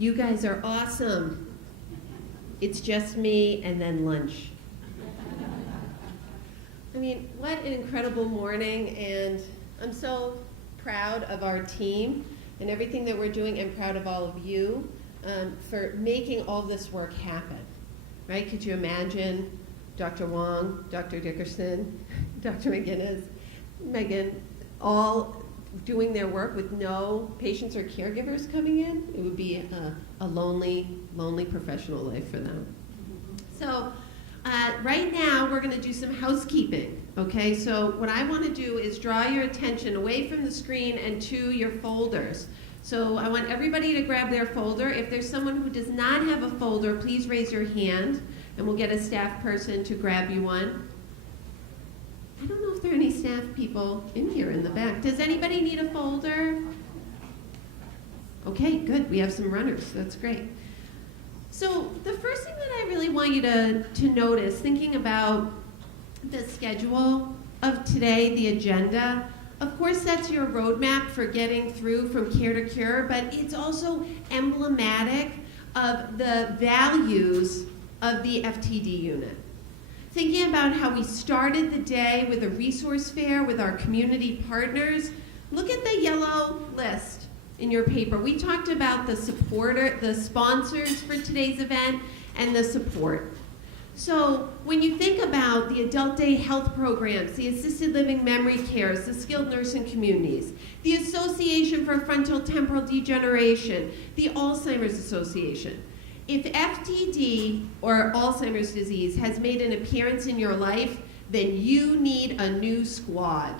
You guys are awesome. It's just me and then lunch. I mean, what an incredible morning, and I'm so proud of our team and everything that we're doing, and proud of all of you for making all this work happen, right? Could you imagine Dr. Wong, Dr. Dickerson, Dr. McGinnis, Megan, all doing their work with no patients or caregivers coming in? It would be a lonely, lonely professional life for them. So right now we're going to do some housekeeping, okay? So what I want to do is draw your attention away from the screen and to your folders. So I want everybody to grab their folder. If there's someone who does not have a folder, please raise your hand and we'll get a staff person to grab you one. I don't know if there are any staff people in here in the back. Does anybody need a folder? Okay, good. We have some runners. That's great. So the first thing that I really want you to notice, thinking about the schedule of today, the agenda, of course that's your roadmap for getting through from Care to Cure, but it's also emblematic of the values of the FTD unit. Thinking about how we started the day with a resource fair with our community partners, look at the yellow list in your paper. We talked about the sponsors for today's event, and the support. So when you think about the adult day health programs, the assisted living memory cares, the skilled nursing communities, the Association for Frontal Temporal Degeneration, the Alzheimer's Association, if FTD or Alzheimer's disease has made an appearance in your life, then you need a new squad.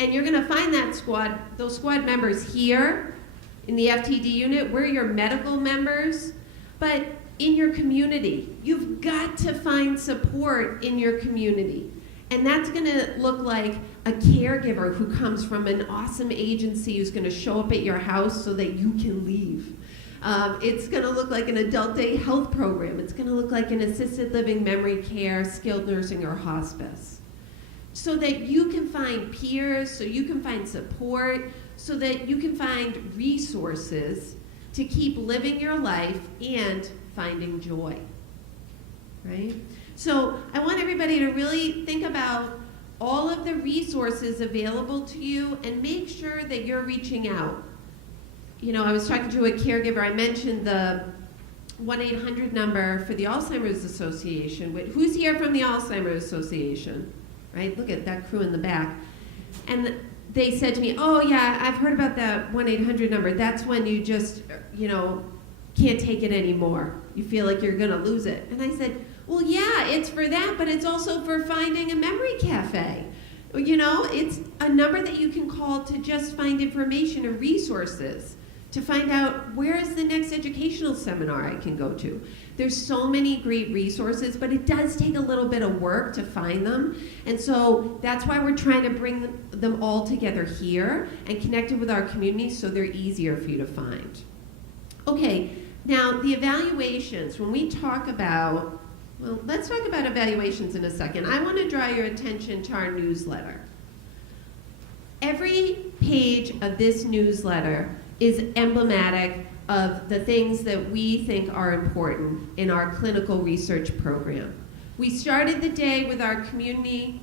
And you're going to find those squad members here in the FTD unit. We're your medical members, but in your community, you've got to find support in your community. And that's going to look like a caregiver who comes from an awesome agency who's going to show up at your house so that you can leave. It's going to look like an adult day health program. It's going to look like an assisted living memory care, skilled nursing, or hospice. So that you can find peers, so you can find support, so that you can find resources to keep living your life and finding joy, right? So I want everybody to really think about all of the resources available to you and make sure that you're reaching out. You know, I was talking to a caregiver. I mentioned the 1-800 number for the Alzheimer's Association. Who's here from the Alzheimer's Association? Right? Look at that crew in the back. And they said to me, oh yeah, I've heard about that 1-800 number. That's when you just, can't take it anymore. You feel like you're going to lose it. And I said, well, yeah, it's for that, but it's also for finding a memory cafe. It's a number that you can call to just find information and resources, to find out where is the next educational seminar I can go to. There's so many great resources, but it does take a little bit of work to find them. And so that's why we're trying to bring them all together here and connect it with our community so they're easier for you to find. Okay, now the evaluations, when we talk about, well, let's talk about evaluations in a second. I want to draw your attention to our newsletter. Every page of this newsletter is emblematic of the things that we think are important in our clinical research program. We started the day with our community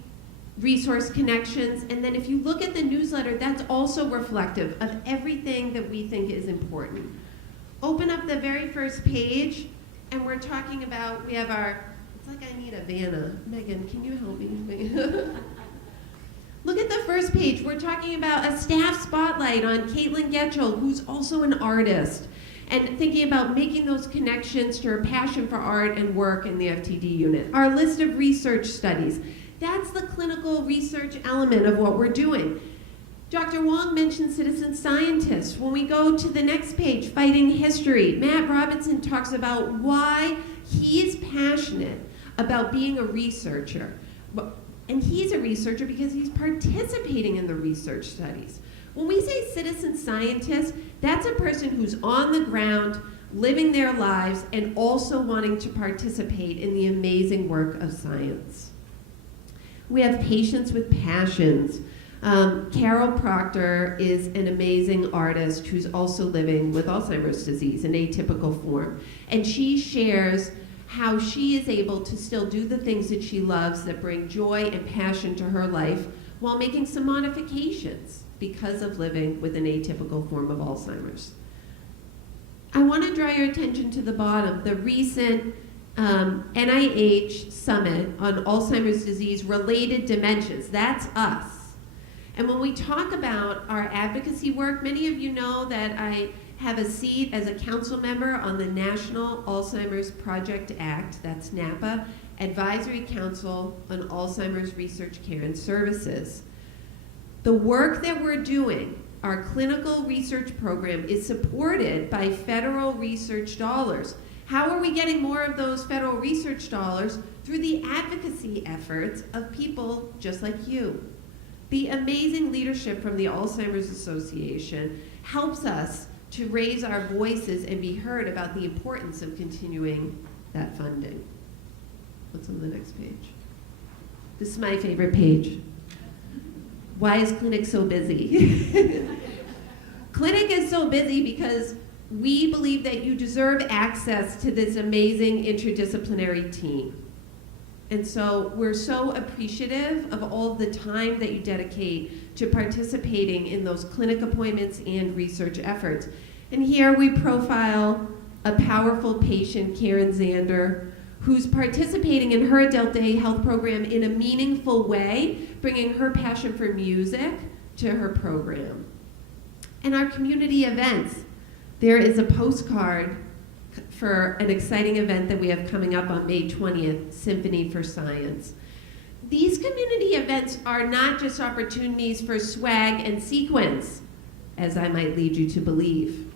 resource connections, and then if you look at the newsletter, that's also reflective of everything that we think is important. Open up the very first page, and we're talking about, we have our, it's like I need a Vanna. Megan, can you help me? Look at the first page. We're talking about a staff spotlight on Caitlin Getchell, who's also an artist, and thinking about making those connections to her passion for art and work in the FTD unit. Our list of research studies. That's the clinical research element of what we're doing. Dr. Wong mentioned citizen scientists. When we go to the next page, fighting history, Matt Robinson talks about why he's passionate about being a researcher. And he's a researcher because he's participating in the research studies. When we say citizen scientist, that's a person who's on the ground, living their lives, and also wanting to participate in the amazing work of science. We have patients with passions. Carol Proctor is an amazing artist who's also living with Alzheimer's disease, an atypical form. And she shares how she is able to still do the things that she loves that bring joy and passion to her life while making some modifications because of living with an atypical form of Alzheimer's. I want to draw your attention to the bottom, the recent NIH Summit on Alzheimer's disease-related dementias. That's us. And when we talk about our advocacy work, many of you know that I have a seat as a council member on the National Alzheimer's Project Act, that's NAPA, Advisory Council on Alzheimer's Research, Care, and Services. The work that we're doing, our clinical research program, is supported by federal research dollars. How are we getting more of those federal research dollars? Through the advocacy efforts of people just like you. The amazing leadership from the Alzheimer's Association helps us to raise our voices and be heard about the importance of continuing that funding. What's on the next page? This is my favorite page. Why is Clinic so busy? Clinic is so busy because we believe that you deserve access to this amazing interdisciplinary team. And so we're so appreciative of all the time that you dedicate to participating in those clinic appointments and research efforts. And here we profile a powerful patient, Karen Zander, who's participating in her Adult Day health program in a meaningful way, bringing her passion for music to her program. And our community events. There is a postcard for an exciting event that we have coming up on May 20th, Symphony for Science. These community events are not just opportunities for swag and sequins, as I might lead you to believe,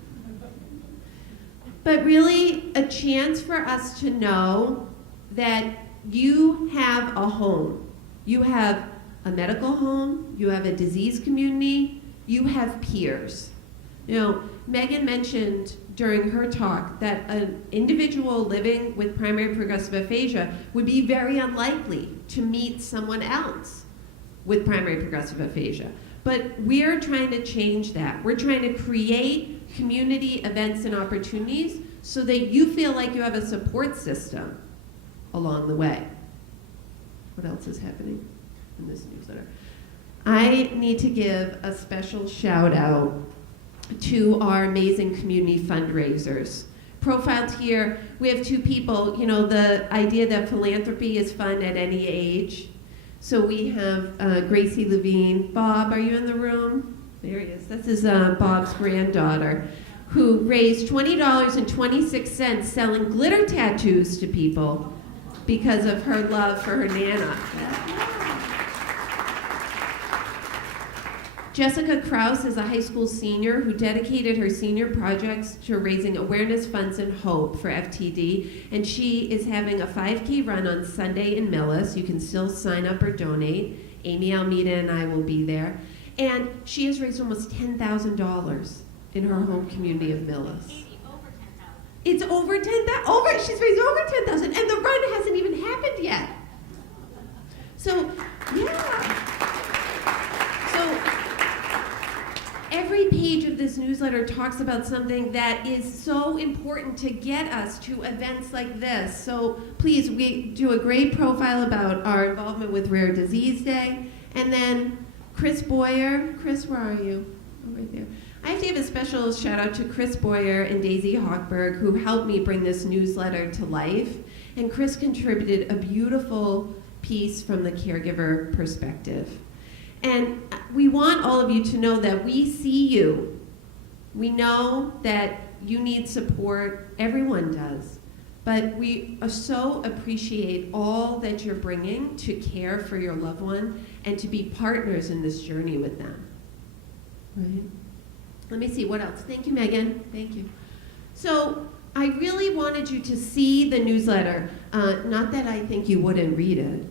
but really a chance for us to know that you have a home. You have a medical home, you have a disease community, you have peers. You know, Megan mentioned during her talk that an individual living with primary progressive aphasia would be very unlikely to meet someone else with primary progressive aphasia. But we're trying to change that. We're trying to create community events and opportunities so that you feel like you have a support system along the way. What else is happening in this newsletter? I need to give a special shout out to our amazing community fundraisers. Profiled here, we have two people, you know, the idea that philanthropy is fun at any age. So we have Gracie Levine. Bob, are you in the room? There he is. This is Bob's granddaughter, who raised $20.26 selling glitter tattoos to people because of her love for her Nana. Jessica Krause is a high school senior who dedicated her senior projects to raising awareness funds and hope for FTD, and she is having a 5K run on Sunday in Millis. You can still sign up or donate. Amy Almeida and I will be there. And she has raised almost $10,000 in her home community of Millis. Over 10,000. It's over 10,000. She's raised over 10,000, and the run hasn't even happened yet. So, yeah. Every page of this newsletter talks about something that is so important to get us to events like this. So please, we do a great profile about our involvement with Rare Disease Day. And then Chris Boyer. Chris, where are you? Oh, right there. I have to give a special shout out to Chris Boyer and Daisy Hochberg, who helped me bring this newsletter to life. And Chris contributed a beautiful piece from the caregiver perspective. And we want all of you to know that we see you. We know that you need support. Everyone does. But we so appreciate all that you're bringing to care for your loved one and to be partners in this journey with them. Right? Let me see, what else? Thank you, Megan. Thank you. So I really wanted you to see the newsletter. Not that I think you wouldn't read it,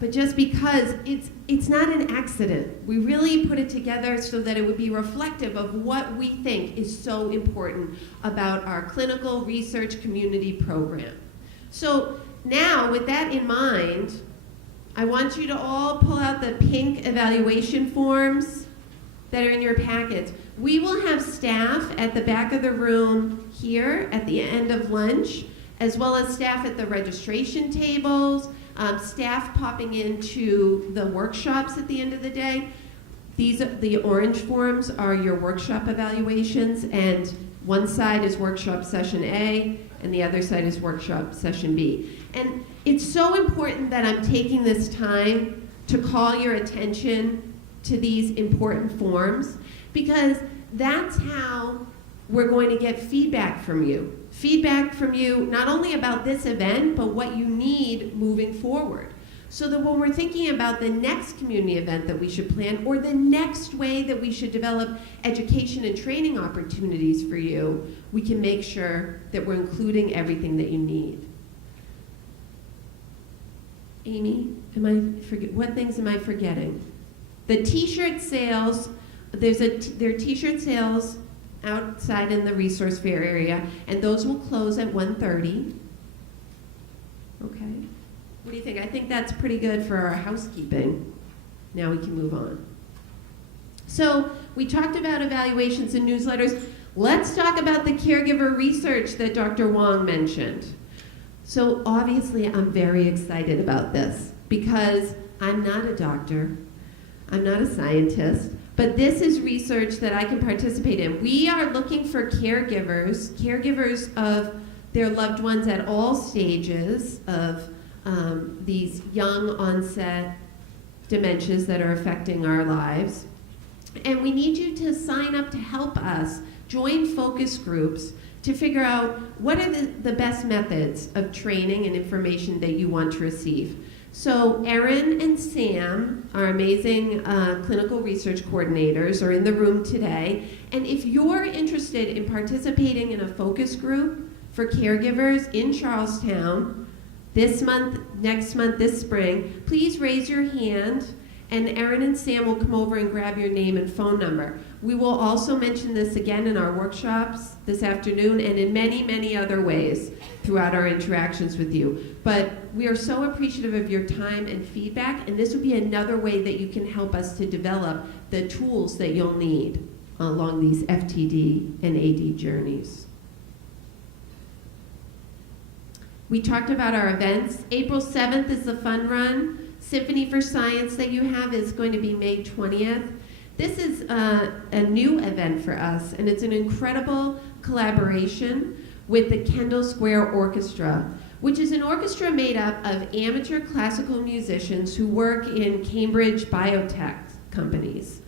but just because it's not an accident. We really put it together so that it would be reflective of what we think is so important about our clinical research community program. So now, with that in mind, I want you to all pull out the pink evaluation forms that are in your packets. We will have staff at the back of the room here at the end of lunch, as well as staff at the registration tables, staff popping into the workshops at the end of the day. The orange forms are your workshop evaluations, and one side is workshop session A, and the other side is workshop session B. And it's so important that I'm taking this time to call your attention to these important forms, because that's how we're going to get feedback from you. Feedback from you not only about this event, but what you need moving forward. So that when we're thinking about the next community event that we should plan, or the next way that we should develop education and training opportunities for you, we can make sure that we're including everything that you need. Amy, what things am I forgetting? The t-shirt sales, there are t-shirt sales outside in the resource fair area, and those will close at 1:30. Okay. What do you think? I think that's pretty good for our housekeeping. Now we can move on. So we talked about evaluations and newsletters. Let's talk about the caregiver research that Dr. Wong mentioned. So obviously I'm very excited about this because I'm not a doctor, I'm not a scientist, but this is research that I can participate in. We are looking for caregivers of their loved ones at all stages of these young onset dementias that are affecting our lives. And we need you to sign up to help us join focus groups to figure out what are the best methods of training and information that you want to receive. So Erin and Sam, our amazing clinical research coordinators, are in the room today. And if you're interested in participating in a focus group for caregivers in Charlestown, this month, next month, this spring, please raise your hand, and Erin and Sam will come over and grab your name and phone number. We will also mention this again in our workshops this afternoon and in many, many other ways throughout our interactions with you. But we are so appreciative of your time and feedback, and this will be another way that you can help us to develop the tools that you'll need along these FTD and AD journeys. We talked about our events. April 7th is the fun run. Symphony for Science that you have is going to be May 20th. This is a new event for us, and it's an incredible collaboration with the Kendall Square Orchestra, which is an orchestra made up of amateur classical musicians who work in Cambridge biotech companies.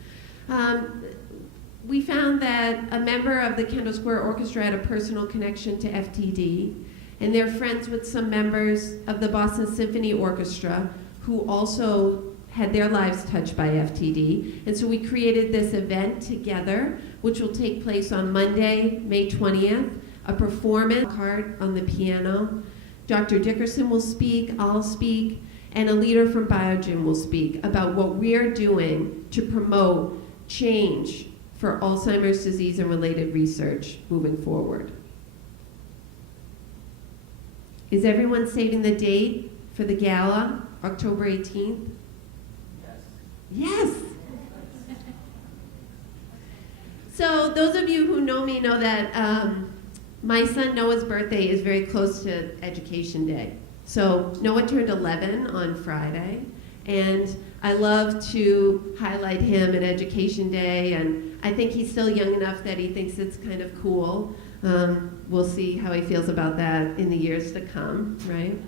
We found that a member of the Kendall Square Orchestra had a personal connection to FTD, and they're friends with some members of the Boston Symphony Orchestra who also had their lives touched by FTD. And so we created this event together, which will take place on Monday, May 20th, a performance card on the piano. Dr. Dickerson will speak, I'll speak, and a leader from Biogen will speak about what we're doing to promote change for Alzheimer's disease and related research moving forward. Is everyone saving the date for the gala, October 18th? Yes. So those of you who know me know that my son Noah's birthday is very close to Education Day. So Noah turned 11 on Friday, and I love to highlight him at Education Day, and I think he's still young enough that he thinks it's kind of cool. We'll see how he feels about that in the years to come, right?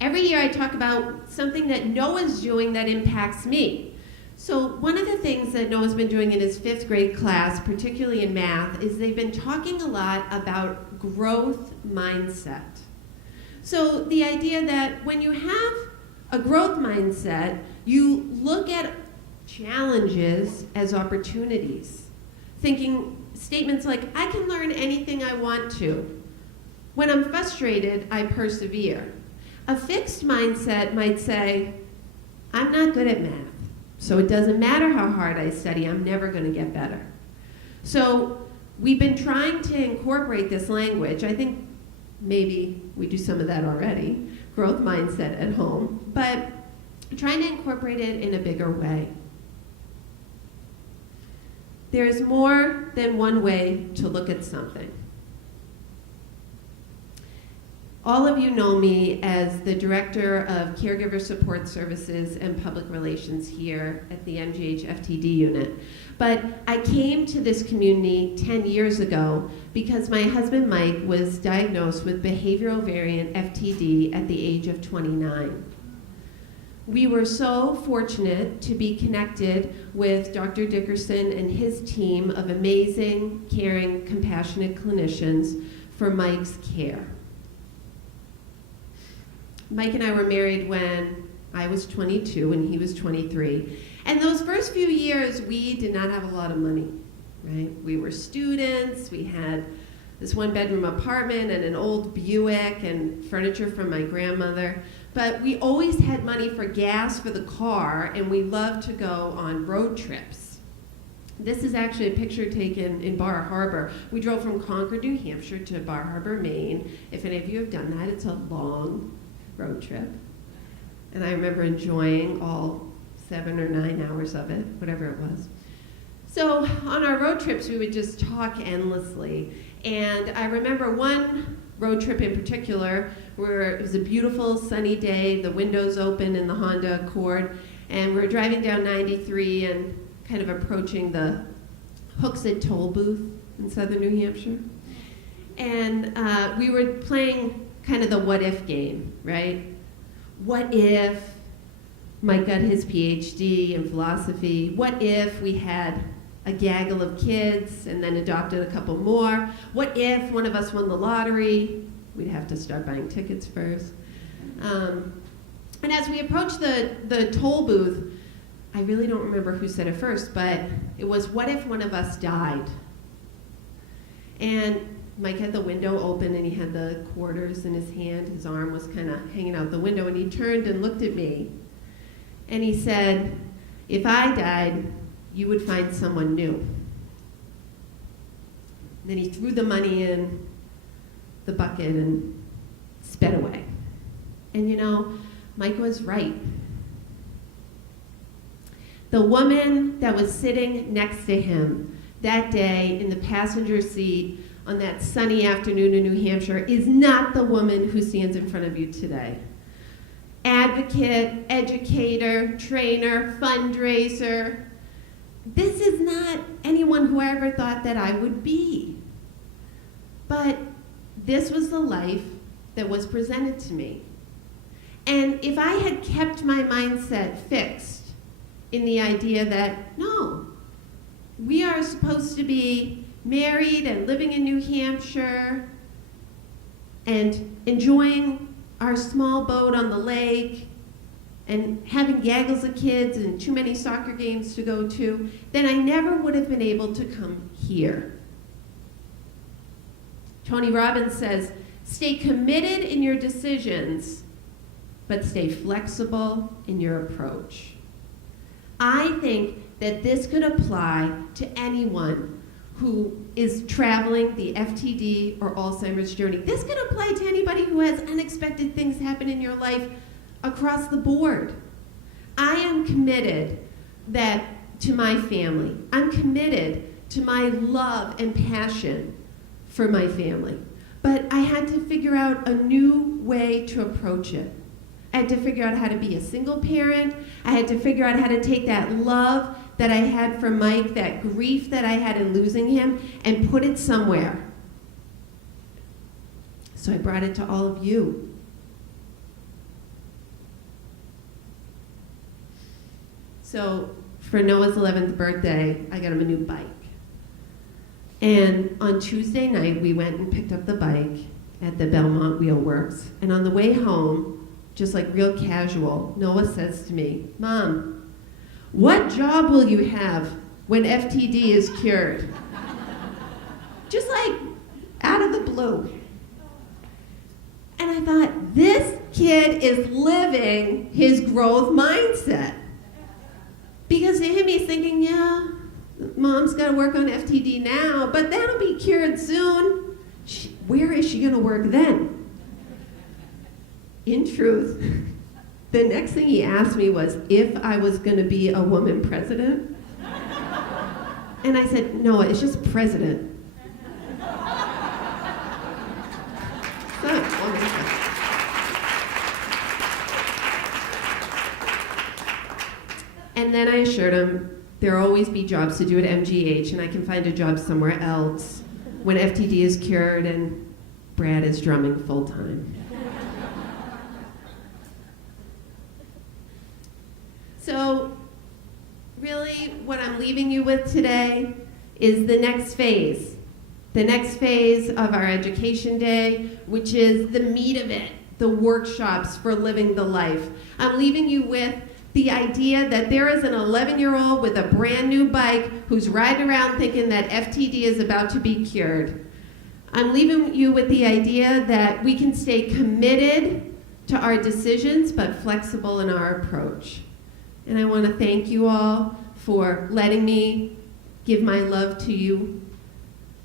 Every year I talk about something that Noah's doing that impacts me. So one of the things that Noah's been doing in his 5th grade class, particularly in math, is they've been talking a lot about growth mindset. So the idea that when you have a growth mindset, you look at challenges as opportunities, thinking statements like, I can learn anything I want to. When I'm frustrated, I persevere. A fixed mindset might say, I'm not good at math, so it doesn't matter how hard I study, I'm never going to get better. So we've been trying to incorporate this language. I think maybe we do some of that already, growth mindset at home. But trying to incorporate it in a bigger way. There is more than one way to look at something. All of you know me as the Director of Caregiver Support Services and Public Relations here at the MGH FTD unit. But I came to this community 10 years ago because my husband Mike was diagnosed with behavioral variant FTD at the age of 29. We were so fortunate to be connected with Dr. Dickerson and his team of amazing, caring, compassionate clinicians for Mike's care. Mike and I were married when I was 22 and he was 23. And those first few years, we did not have a lot of money, right? We were students, we had this one-bedroom apartment and an old Buick and furniture from my grandmother. But we always had money for gas for the car, and we loved to go on road trips. This is actually a picture taken in Bar Harbor. We drove from Concord, New Hampshire to Bar Harbor, Maine. If any of you have done that, it's a long road trip. And I remember enjoying all 7 or 9 hours of it, whatever it was. So on our road trips, we would just talk endlessly. And I remember one road trip in particular where it was a beautiful sunny day, the windows open in the Honda Accord, and we're driving down 93 and kind of approaching the Hooksett toll booth in southern New Hampshire. And we were playing kind of the what if game, right? What if Mike got his PhD in philosophy? What if we had a gaggle of kids and then adopted a couple more? What if one of us won the lottery? We'd have to start buying tickets first. And as we approached the toll booth, I really don't remember who said it first, but it was, what if one of us died? And Mike had the window open and he had the quarters in his hand. His arm was kind of hanging out the window, and he turned and looked at me and he said, if I died, you would find someone new. And then he threw the money in the bucket and sped away. And you know, Mike was right. The woman that was sitting next to him that day in the passenger seat on that sunny afternoon in New Hampshire is not the woman who stands in front of you today. Advocate, educator, trainer, fundraiser. This is not anyone who I ever thought that I would be. But this was the life that was presented to me. And if I had kept my mindset fixed in the idea that, no, we are supposed to be married and living in New Hampshire and enjoying our small boat on the lake and having gaggles of kids and too many soccer games to go to, then I never would have been able to come here. Tony Robbins says, stay committed in your decisions, but stay flexible in your approach. I think that this could apply to anyone who is traveling the FTD or Alzheimer's journey. This could apply to anybody who has unexpected things happen in your life across the board. I am committed to my family. I'm committed to my love and passion for my family. But I had to figure out a new way to approach it. I had to figure out how to be a single parent. I had to figure out how to take that love that I had for Mike, that grief that I had in losing him, and put it somewhere. So I brought it to all of you. So for Noah's 11th birthday, I got him a new bike. And on Tuesday night, we went and picked up the bike at the Belmont Wheel Works. And on the way home, just like real casual, Noah says to me, Mom, what job will you have when FTD is cured? Just like out of the blue. And I thought, this kid is living his growth mindset. Because to him, he's thinking, yeah, Mom's got to work on FTD now, but that'll be cured soon. Where is she going to work then? In truth, the next thing he asked me was if I was going to be a woman president. And I said, no, it's just president. It's not a woman president. And then I assured him there'll always be jobs to do at MGH, and I can find a job somewhere else when FTD is cured and Brad is drumming full time. So, really, what I'm leaving you with today is the next phase of our education day, which is the meat of it, the workshops for living the life. I'm leaving you with the idea that there is an 11-year-old with a brand new bike who's riding around thinking that FTD is about to be cured. I'm leaving you with the idea that we can stay committed to our decisions, but flexible in our approach. And I want to thank you all for letting me give my love to you.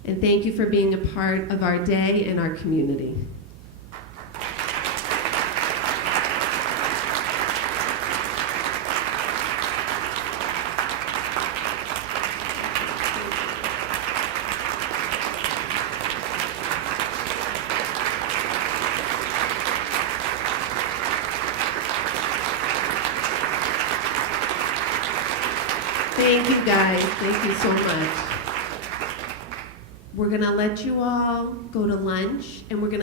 And thank you for being a part of our day and our community. Thank you, guys. Thank you so much. We're going to let you all go to lunch, and we're going to